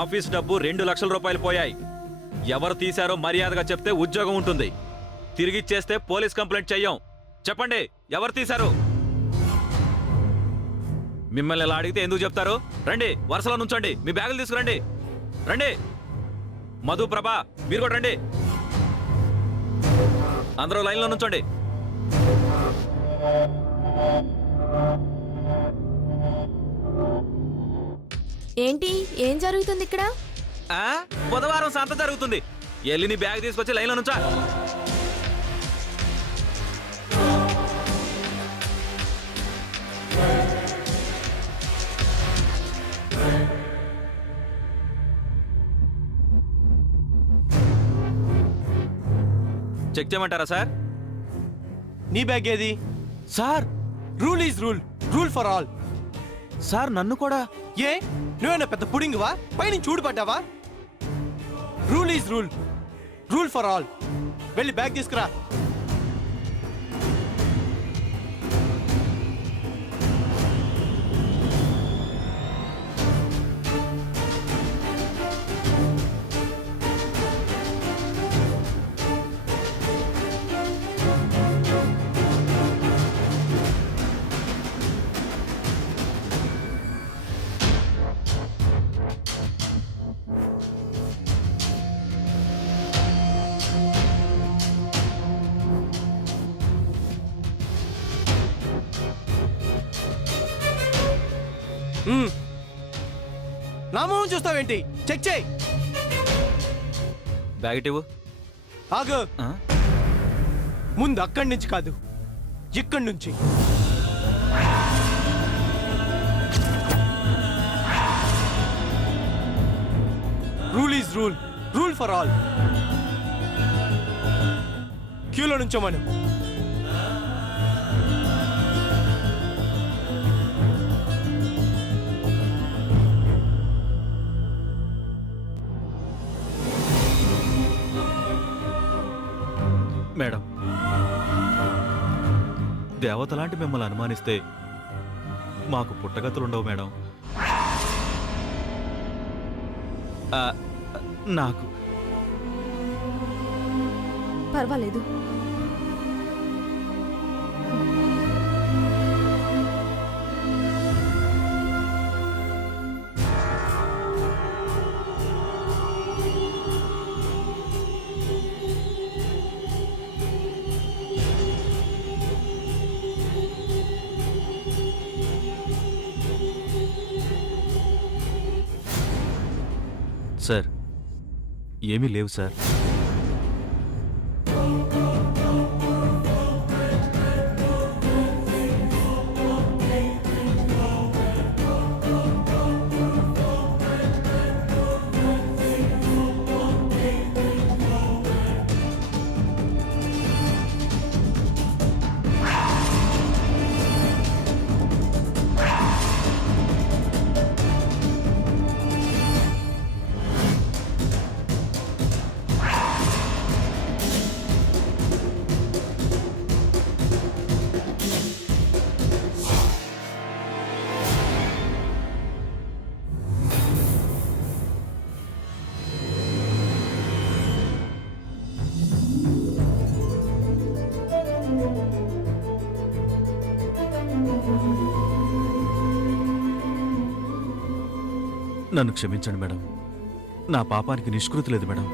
Office డబ్బు 2 లక్షల రూపాయలు పోయాయి. ఎవరు తీశారో మర్యాదగా చెప్తే ఉద్యోగం ఉంటుంది. తిరిగిచ్చేస్తే పోలీస్ కంప్లైంట్ చెయ్యం. చెప్పండి, ఎవరు తీశారు? మిమ్మల్ని ఇలా అడిగితే ఎందుకు చెప్తారు? రండి, వరుసలో నుంచండి, మీ బ్యాగులు తీసుకురండి. రండి. మధు, ప్రభా, మీరు కూడా రండి. అందరూ లైన్లో నుంచండి. ఏంటి, ఏం జరుగుతుంది ఇక్కడ? బుధవారం సంత జరుగుతుంది. ఎల్లిని బ్యాగ్ తీసుకొచ్చి లైన్లో నుంచా. చెక్ చేయమంటారా సార్? నీ బ్యాగ్ ఏది? Sir, rule is rule, rule for all. Sir నన్ను కూడా. ఏ, నువ్వేనా పెద్ద పుడింగువా? పైనుంచి ఊడిపడ్డావా? Rule is rule, rule for all. వెళ్ళి బ్యాగ్ తీసుకురా. నా మొహం చూస్తావేంటి? చెక్ చేయి. బ్యాగ్ ఇవ్వు. ఆగు. ముందు అక్కడి నుంచి కాదు, ఇక్కడి నుంచి. Rule is rule, rule for all. క్యూలో నుంచోమను. మేడం, దేవతలాంటి మిమ్మల్ని అనుమానిస్తే మాకు పుట్టగతులుండవు మేడం. నాకు పర్వాలేదు. సార్, ఏమీ లేవు సార్. నన్ను క్షమించండి మేడం. నా పాపానికి నిష్కృతి లేదు మేడం.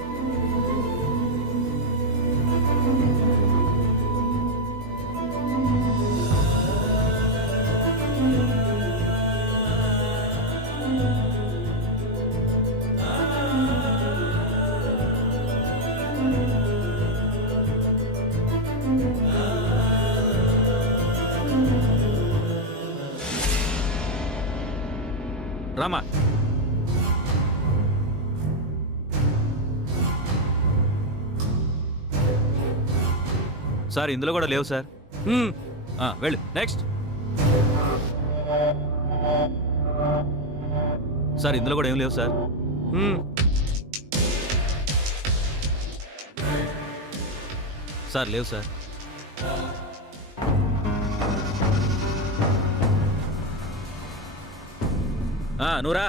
రామా, సార్ ఇందులో కూడా లేవు సార్. వెళ్ళు. నెక్స్ట్. సార్ ఇందులో కూడా ఏం లేవు సార్. సార్ లేవు సార్. నువ్వురా